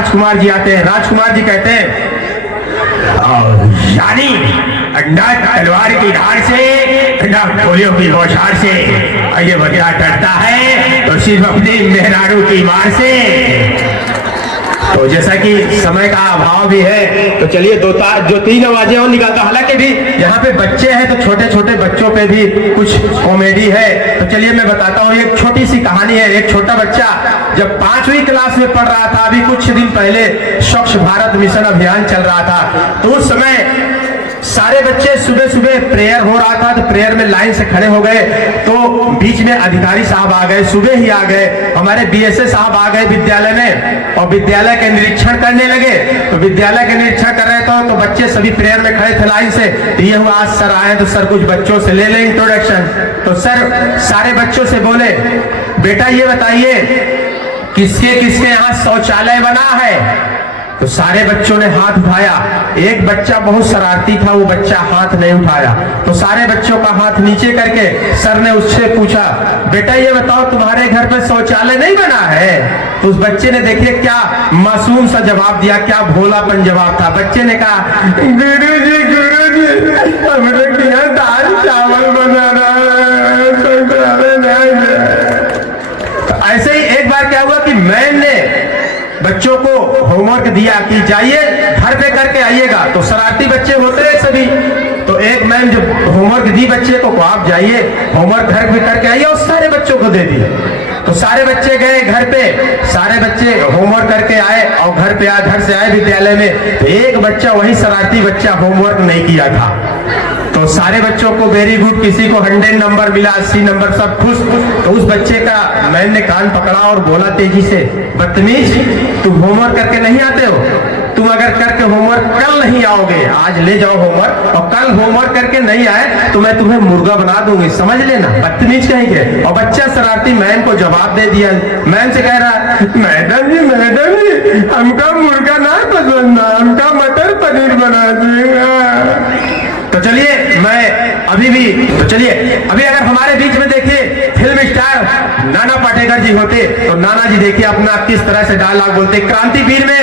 राजकुमार जी आते हैं। राजकुमार जी कहते हैं यानी ना तलवार की धार से ना गोलियों की बौछार से, ये बकरा डरता है तो सिर्फ अपनी मेहरारू की मार से। तो जैसा कि समय का अभाव भी है तो चलिए जो 3 आवाजें और निकालता। हालांकि भी यहाँ पे बच्चे हैं तो छोटे छोटे बच्चों पे भी कुछ कॉमेडी है, तो चलिए मैं बताता हूँ। एक छोटी सी कहानी है। एक छोटा बच्चा जब 5वीं क्लास में पढ़ रहा था, अभी कुछ दिन पहले स्वच्छ भारत मिशन अभियान चल रहा था, तो उस समय सारे बच्चे सुबह सुबह प्रेयर हो रहा था तो प्रेयर में लाइन से खड़े हो गए, तो बीच में अधिकारी साहब आ गए, सुबह ही आ गए, हमारे बीएसए साहब आ गए विद्यालय में और विद्यालय का निरीक्षण करने लगे। तो विद्यालय का निरीक्षण कर रहे थे तो बच्चे सभी प्रेयर में खड़े थे लाइन से। तो ये हुआ आज सर आए तो सर कुछ बच्चों से ले लें इंट्रोडक्शन। तो सर सारे बच्चों से बोले, बेटा ये बताइए किसके किसके यहाँ शौचालय बना है? तो सारे बच्चों ने हाथ उठाया। एक बच्चा बहुत शरारती था, वो बच्चा हाथ नहीं उठाया। तो सारे बच्चों का हाथ नीचे करके सर ने उससे पूछा, बेटा ये बताओ तुम्हारे घर पे शौचालय नहीं बना है? तो उस बच्चे ने देखिए क्या मासूम सा जवाब दिया, क्या भोलापन जवाब था। बच्चे ने कहा, गुरुजी हमारे यहाँ दाल चावल बना रहा है, शौचालय नहीं है। तो ऐसे ही एक बार क्या हुआ कि मैम ने बच्चों को होमवर्क दिया कि जाइए घर पे करके आइएगा। तो शरारती बच्चे होते हैं सभी, तो एक मैम जब होमवर्क दी बच्चे को, आप जाइए होमवर्क घर पे करके आइए, और सारे बच्चों को दे दिए। तो सारे बच्चे गए घर पे, सारे बच्चे होमवर्क करके आए और घर से आए विद्यालय में, तो एक बच्चा वही शरारती बच्चा होमवर्क नहीं किया था। तो सारे बच्चों को वेरी गुड, किसी को 100 नंबर मिला, 80 नंबर, सब खुश। तो उस बच्चे का मैम ने कान पकड़ा और बोला तेजी से, बदतमीज तुम होमवर्क करके नहीं आते हो, तुम अगर करके होमवर्क कल नहीं आओगे, आज ले जाओ होमवर्क, और कल होमवर्क करके नहीं आए तो मैं तुम्हें मुर्गा बना दूंगी, समझ लेना, बदतमीज कहेंगे। और बच्चा शरारती मैम को जवाब दे दिया। मैम से कह रहा, मैडम जी हमका मुर्गा ना पसंद, हमका मटर पनीर बना दिएगा। तो चलिए अभी अगर हमारे बीच में देखिए फिल्म स्टार नाना पाटेकर जी होते तो नाना जी देखिए अपना किस तरह से डायलॉग बोलते। क्रांतिवीर में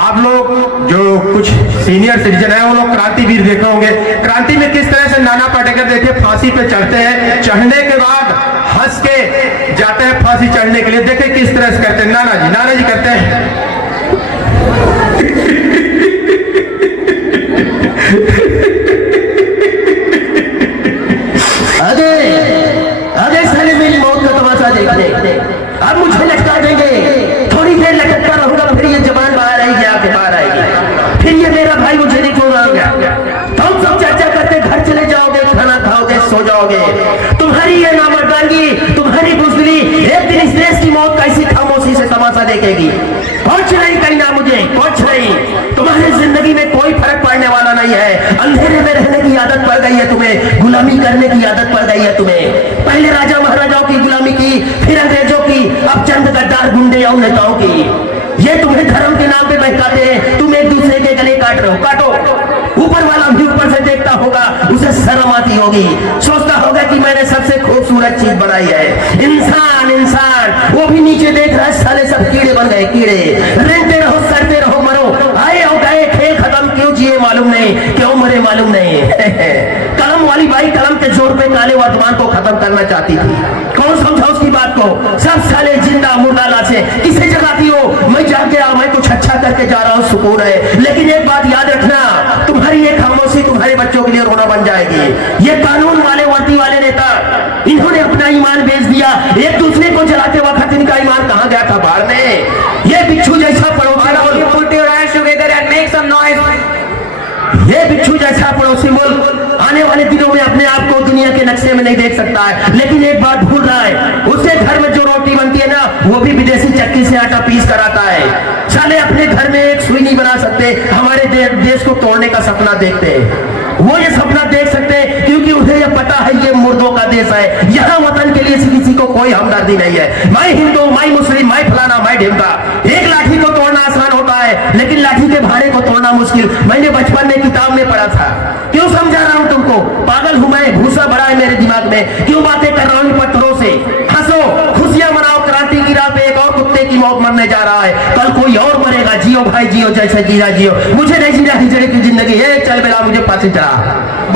आप लोग जो कुछ सीनियर सिटीजन है वो लोग क्रांतिवीर देखे होंगे। क्रांति में किस तरह से नाना पाटेकर देखिए फांसी पे चढ़ते हैं, चढ़ने के बाद हंस के जाते हैं फांसी चढ़ने के लिए। देखिए किस तरह से करते हैं नाना जी करते हैं आगे साले मेरी मौत का तमाशा देखने अब मुझे लटका देंगे, थोड़ी देर लटकता रहूंगा, फिर ये जबान बाहर आएगी, आके बाहर आएगी, फिर ये मेरा भाई मुझे नहीं छोड़ रहा। तुम सब चर्चा करते घर चले जाओगे, खाना खाओगे, सो जाओगे। तुम्हारी ये नामर्दानगी, तुम्हारी बुज़दिली एक दिन इस देश की मौत कैसी खामोशी से तमाशा देखेगी। कुछ नहीं करना मुझे, कुछ नहीं। तुम्हारी जिंदगी में कोई फर्क पड़ने वाला नहीं है। अंधेरे में रहने की आदत पड़ गई है तुम्हें, गुलामी करने की आदत पड़ गई है तुम्हें। पहले राजा महाराजाओं की गुलामी की, फिर अंग्रेजों की, अब चंद गद्दार गुंडे और नेताओं की। ये तुम्हें धर्म के नाम पे बहकाते हैं, तुम एक दूसरे के गले काट रहे हो, काटो। ऊपर वाला भी ऊपर से देखता होगा, उसे शर्म आती होगी, सोचता होगा कि मैंने सबसे खूबसूरत चीज बनाई है। इंसान वो भी नीचे देख रहा है, साले सब कीड़े बन गए, कीड़े। रेंगते रहो, सड़ते रहो, मरो, आए हो गए, खेल खत्म, क्यों जिए मालूम नहीं, क्यों मरे मालूम नहीं। कलम वाली बाई कलम के जोर पे काले वर्तमान को खत्म करना चाहती थी। कौन समझा उसकी बात को? सब साले जिंदा मुर्दा लाशें। किसे जगाती हो? मैं जाग गया, मैं कुछ अच्छा करके जा रहा हूँ, सुकून है। लेकिन एक बात याद रखना, तुम्हारी ये खामोशी तुम्हारे बच्चों के लिए रोना बन जाएगी। ये कानून वाले, वर्दी वाले नेता, इन्होंने अपना ईमान बेच दिया। एक दूसरे को जलाते वक्त इनका ईमान कहाँ गया था बाहर में। ये बिच्छू जैसा पड़ोसी, ये बिच्छू जैसा पड़ोसी मुल्क आने वाले दिनों में अपने आप को दुनिया के नक्शे में नहीं देख सकता है। लेकिन एक बात भूल रहा है, उसके घर में जो रोटी बनती है ना, वो भी विदेशी चक्की से आटा पीस कर आता है। साले अपने घर में एक सुई नहीं बना सकते, हमारे देश को तोड़ने का सपना देखते हैं। वो ये सपना देख सकते हैं क्योंकि उन्हें यह पता है ये मुर्दों का देश है, यहाँ वतन के लिए किसी को कोई हमदर्दी नहीं है। मैं हिंदू, मैं मुस्लिम, मैं फलाना, मैं ढिमका। एक लाठी को तोड़ना आसान होता है, लेकिन लाठी के भारे को तोड़ना मुश्किल। मैंने बचपन में किताब में पढ़ा था। क्यों समझा रहा हूँ तुमको? पागल हूं मैं, भूसा भरा है मेरे दिमाग में। क्यों बातें कर रहा हूँ पत्थरों से? हंसो, खुशियां मनाओ, क्रांति की राह पे एक और कुत्ते की मौत मरने जा रहा है, कल कोई और मरेगा। जियो भाई जियो, जैसे जीना जियो, मुझे नहीं जीना हिजड़े की जिंदगी है, चल बेला मुझे फांसी चढ़ा।